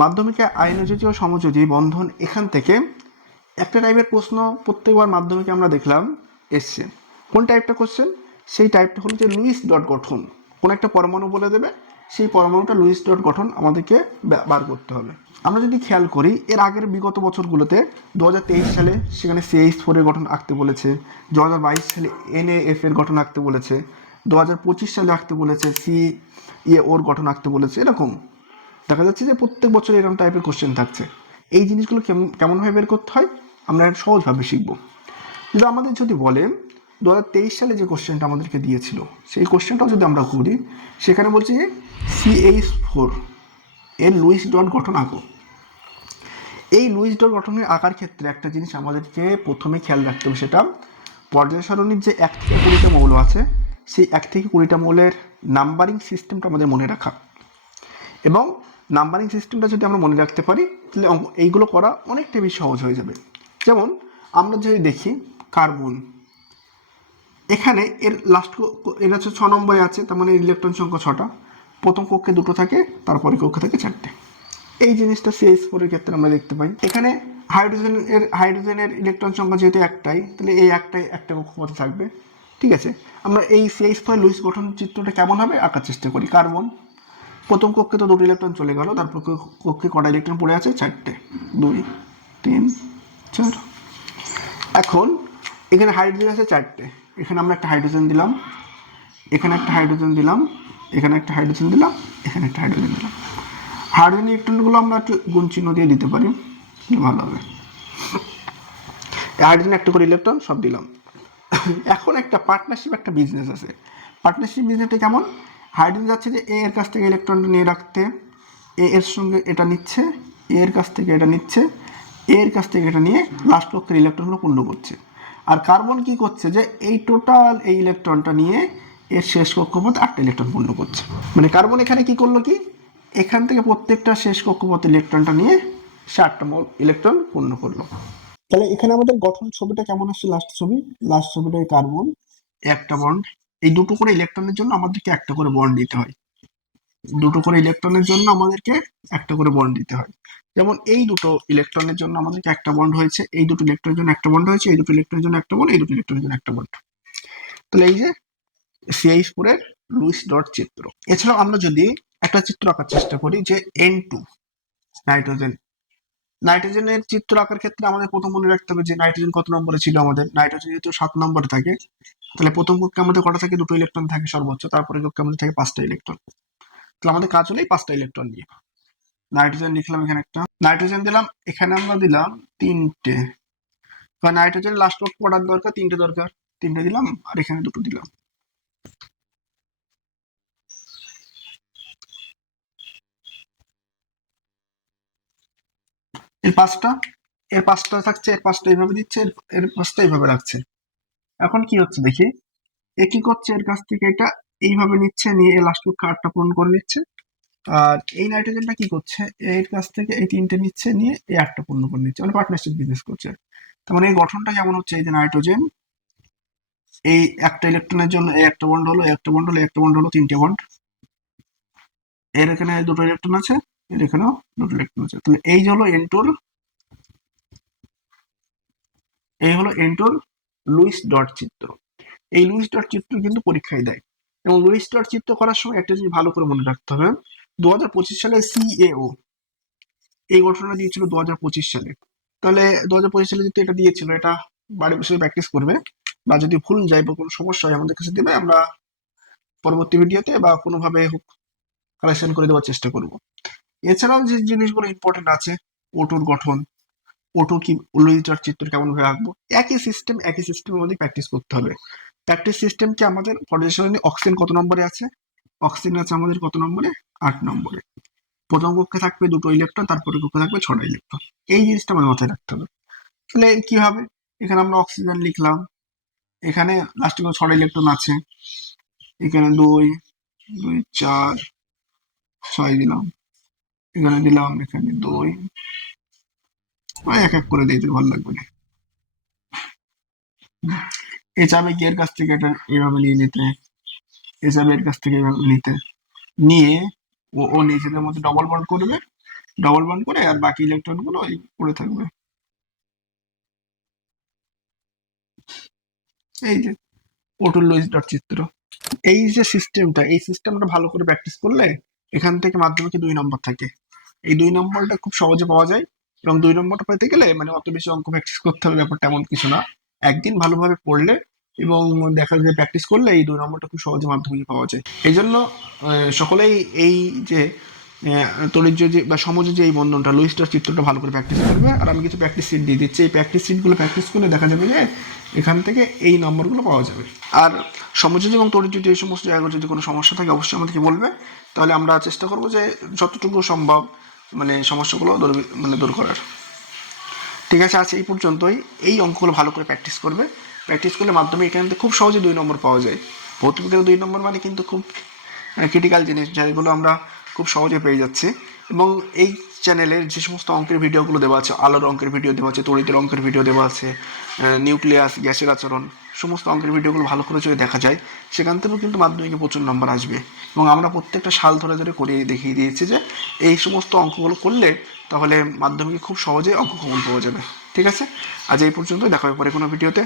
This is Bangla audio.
মাধ্যমিকে আইনযোজী ও সমযোজী বন্ধন এখান থেকে একটা টাইপের প্রশ্ন প্রত্যেকবার মাধ্যমিকে আমরা দেখলাম এসছে। কোন টাইপটা কোশ্চেন সেই টাইপটা হলো যে লুইস ডট গঠন। কোন একটা পরমাণু বলে দেবে, সেই পরমাণুটা লুইস ডট গঠন আমাদেরকে বার করতে হবে। আমরা যদি খেয়াল করি, এর আগের বিগত বছরগুলোতে দু হাজার তেইশ সালে সেখানে সিএইচ ফোরের গঠন আঁকতে বলেছে দু হাজার বাইশ সালে এনএএফ এর গঠন আঁকতে বলেছে দু হাজার পঁচিশ সালে আঁকতে বলেছে সি ইয়ে ওর গঠন আঁকতে বলেছে, এরকম। দেখা যাচ্ছে যে প্রত্যেক বছর এরকম টাইপের কোশ্চেন থাকছে। এই জিনিসগুলো কেমন কেমনভাবে বের করতে হয়, আমরা সহজভাবে শিখব। যদি আমাদের যদি বলে দু হাজার তেইশ সালে যে কোশ্চেনটা আমাদেরকে দিয়েছিল, সেই কোশ্চেনটাও যদি আমরা করি, সেখানে বলছি যে সিএইচ ফোর এর লুইস ডট গঠন আঁকো। এই লুইস ডট গঠনের আঁকার ক্ষেত্রে একটা জিনিস আমাদেরকে প্রথমে খেয়াল রাখতে হবে সেটা, পর্যায় সারণীর যে এক থেকে কুড়িটা মৌল আছে, সেই এক থেকে কুড়িটা মৌলের নাম্বারিং সিস্টেমটা আমাদের মনে রাখা। এবং নাম্বারিং সিস্টেমটা যদি আমরা মনে রাখতে পারি, তাহলে এইগুলো করা অনেকটা বেশি সহজ হয়ে যাবে। যেমন, আমরা যদি দেখি কার্বন এখানে এর লাস্ট এর হচ্ছে ছ নম্বরে আছে, তার মানে ইলেকট্রন সংখ্যা ছটা। প্রথম কক্ষে দুটো থাকে, তারপরে কক্ষে থাকে চারটে। এই জিনিসটা সিএইচ ফোরের ক্ষেত্রে আমরা দেখতে পাই। এখানে হাইড্রোজেনের হাইড্রোজেনের ইলেকট্রন সংখ্যা যেহেতু একটাই, তাহলে এই একটাই একটা কক্ষপথে থাকবে। ঠিক আছে? আমরা এই সিএইচ ফোর লুইস গঠন চিত্রটা কেমন হবে? আঁকার চেষ্টা করি। কার্বন প্রথম কক্ষে তো দুটো ইলেকট্রন চলে গেল, তারপর কক্ষে কটা ইলেকট্রন পড়ে আছে? চারটে। দুই, তিন, চার। এখন এখানে হাইড্রোজেন আছে চারটে। এখানে আমরা একটা হাইড্রোজেন দিলাম, এখানে একটা হাইড্রোজেন দিলাম, এখানে একটা হাইড্রোজেন দিলাম, এখানে একটা হাইড্রোজেন দিলাম। হাইড্রোজেন ইলেকট্রনগুলো আমরা একটু গুণ চিহ্ন দিয়ে দিতে পারি ভালো হবে। হাইড্রোজেন একটা করে ইলেকট্রন সব দিলাম। এখন একটা পার্টনারশিপ একটা বিজনেস আছে। পার্টনারশিপ বিজনেসটা কেমন? হাইড্রোজেন যাচ্ছে যে এ এর কাছ থেকে ইলেকট্রনটা নিয়ে রাখতে এ এর সঙ্গে এটা নিচ্ছে এ এর কাছ থেকে এটা নিচ্ছে এ এর কাছ থেকে এটা নিয়ে লাস্ট পক্ষের ইলেকট্রনগুলো পূর্ণ করছে। আর কার্বন কি করছে যে এই টোটাল এই ইলেকট্রনটা নিয়ে এর শেষ কক্ষপথ আটটা ইলেকট্রন পূর্ণ করছে। মানে কার্বন এখানে কি করল কি? এখান থেকে প্রত্যেকটা শেষ কক্ষপথ ইলেকট্রনটা নিয়ে সে আটটা ইলেকট্রন পূর্ণ করল। তাহলে এখানে আমাদের গঠন ছবিটা কেমন আসছে লাস্ট ছবি? লাস্ট ছবিটায় কার্বন একটা বন্ড এই দুটো করে ইলেকট্রনের জন্য আমাদেরকে একটা করে বন্ড দিতে হয়। দুটো করে ইলেকট্রনের জন্য আমাদেরকে একটা করে বন্ড দিতে হয়। যেমন এই দুটো ইলেকট্রনের জন্য আমাদেরকে একটা বন্ড হয়েছে, এই দুটো ইলেকট্রনের জন্য একটা বন্ড হয়েছে, এই দুটো ইলেকট্রনের জন্য একটা বন্ড এই দুটো ইলেকট্রনের জন্য একটা বন্ড তাহলে এই যে সিআইস ফোরের লুইস ডট চিত্র। এছাড়াও আমরা যদি একটা চিত্র আঁকার চেষ্টা করি যে এন টু নাইট্রোজেন নাইট্রোজেনের চিত্র আঁকার ক্ষেত্রে আমাদের প্রথম মনে রাখতে হবে যে নাইট্রোজেন কত নম্বরে ছিল আমাদের? নাইট্রোজেন যেহেতু সাত নম্বরে থাকে তাহলে প্রথম কক্ষে আমাদের কটা থাকে? দুটো ইলেকট্রন থাকে সর্বোচ্চ তারপরে কক্ষে আমাদের থাকে পাঁচটা ইলেকট্রন তাহলে আমাদের কাজ হলো এই পাঁচটা ইলেকট্রন নিয়ে। নাইট্রোজেন লিখলাম এখানে একটা। নাইট্রোজেন দিলাম, এখানে আমরা দিলাম তিনটে। বা নাইট্রোজেন লাস্ট কক্ষ কটার দরকার, তিনটে দরকার। তিনটে দিলাম, আর এখানে দুটো দিলাম। এর পাঁচটা এর পাঁচটা থাকছে এর পাঁচটা এইভাবে দিচ্ছে, এর পাঁচটা এইভাবে রাখছে। এখন কি হচ্ছে দেখি? এ কি করছে? এর কাছ থেকে এটা এইভাবে নিচ্ছে, নিয়ে লাস্ট আটটা পূরণ করে নিচ্ছে। আর এই নাইট্রোজেনটা কি করছে? এর কাছ থেকে এই তিনটে নিচ্ছে, নিয়ে এই আটটা পূর্ণ করে নিচ্ছে। মানে পার্টনারশিপ বিজনেস করছে। তার মানে এই গঠনটা যেমন হচ্ছে, এই যে নাইট্রোজেন এই একটা ইলেকট্রনের জন্য এই একটা বন্ড হলো একটা বন্ড হলো একটা বন্ড হলো তিনটে বন্ড এর এখানে দুটো ইলেকট্রন আছে, এর এখানেও দুটো ইলেকট্রন আছে। তাহলে এই যে হলো এন্টোর এই হলো এন্টোর লুইস ডট চিত্র। এই লুইস ডট চিত্র কিন্তু পরীক্ষায় দেয়। এবং লুইস ডট চিত্র করার সময় একটা জিনিস ভালো করে মনে রাখতে হবে দু হাজার পঁচিশ সালে সিএও এই ঘটনা দিয়েছিল দু হাজার পঁচিশ সালে। তাহলে দু হাজার পঁচিশ সালে যদি এটা দিয়েছিল, এটা বাড়ি বসে প্র্যাকটিস করবে বা যদি ভুল যায় বা কোনো সমস্যা হয় আমাদের কাছে দেবে, আমরা পরবর্তী ভিডিওতে বা কোনোভাবে হোক কালেকশন করে দেওয়ার চেষ্টা করব। এছাড়াও যে জিনিসগুলো ইম্পর্টেন্ট আছে ওটুর গঠন ওটু কি ডট চিত্র কেমন ভাবে আঁকবো? একই সিস্টেম একই সিস্টেমের মধ্যে প্র্যাকটিস করতে হবে। প্র্যাকটিস সিস্টেম কি আমাদের পর্যায় অক্সিজেন কত নম্বরে আছে? অক্সিজেন আছে আমাদের কত নম্বরে? আট নম্বরে। প্রথম কক্ষে থাকবে দুটো ইলেকট্রন তারপরে কক্ষে থাকবে ছটা ইলেকট্রন এই জিনিসটা আমাদের মাথায় রাখতে হবে। তাহলে কি হবে? এখানে আমরা অক্সিজেন লিখলাম। এখানে লাস্টে কোনো ছটা ইলেকট্রন আছে। এখানে দুই দুই, চার, ছয় দিলাম। এখানে দিলাম, এখানে দুই এক এক করে দিতে ভালো লাগবে না। এ চাবে কি এর কাছ থেকে এটা এইভাবে নিয়ে নিতে। এ কাছ থেকে এইভাবে নিতে। নিয়ে ও ও নিজেদের মধ্যে ডবল বন্ড করবে। ডবল বন্ড করে আর বাকি ইলেকট্রনগুলো এই পড়ে থাকবে। এই যে ওটুল লুইস ডট চিত্র। এই যে সিস্টেমটা এই সিস্টেমটা ভালো করে প্র্যাকটিস করলে এখান থেকে মাধ্যমিকে দুই নম্বর থাকে। এই দুই নম্বরটা খুব সহজে পাওয়া যায়। এবং দুই নম্বরটা পেতে গেলে মানে অত বেশি অঙ্ক প্র্যাকটিস করতে হবে ব্যাপারটা এমন কিছু না। একদিন ভালোভাবে পড়লে এবং দেখা যায় প্র্যাকটিস করলে এই দুই নম্বরটা খুব সহজে মাধ্যমিকে পাওয়া যায়। এই জন্য সকলেই এই যে তরিজ্য যে বা সমযোজী যে এই বন্ধনটা, লুইস্টার চিত্রটা ভালো করে প্র্যাকটিস করবে। আর আমি কিছু প্র্যাকটিস সিট দিয়ে দিচ্ছি। এই প্র্যাকটিস সিটগুলো প্র্যাকটিস করলে দেখা যাবে যে এখান থেকে এই নম্বরগুলো পাওয়া যাবে। আর সমযোজী এবং তরিজ্য যে সমস্ত জায়গায় যদি কোনো সমস্যা থাকে, অবশ্যই আমাদেরকে বলবে। তাহলে আমরা চেষ্টা করব যে যতটুকু সম্ভব মানে সমস্যাগুলো দূর মানে দূর করার। ঠিক আছে আজ এই পর্যন্তই। এই অঙ্কগুলো ভালো করে প্র্যাকটিস করবে। প্র্যাকটিস করলে মাধ্যমে এখান থেকে খুব সহজে দুই নম্বর পাওয়া যায়। ভৌত বিজ্ঞানে দুই নম্বর মানে কিন্তু খুব ক্রিটিক্যাল জিনিস, যেগুলো আমরা খুব সহজে পেয়ে যাচ্ছি। এবং এই চ্যানেলের যে সমস্ত অঙ্কের ভিডিওগুলো দেওয়া আছে, আলোর অঙ্কের ভিডিও দেওয়া আছে, তড়িতের অঙ্কের ভিডিও দেওয়া আছে নিউক্লিয়াস গ্যাসের আচরণ সমস্ত অঙ্কের ভিডিওগুলো ভালো করে যদি দেখা যায়, সেখান থেকেও কিন্তু মাধ্যমিকে প্রচুর নম্বর আসবে। এবং আমরা প্রত্যেকটা সাল ধরে ধরে করে দেখিয়ে দিয়েছি যে, এই সমস্ত অঙ্কগুলো করলে তাহলে মাধ্যমিকে খুব সহজেই অঙ্ক কমন পাওয়া যাবে। ঠিক আছে? আজ এই পর্যন্ত দেখা হবে পরে কোনো ভিডিওতে।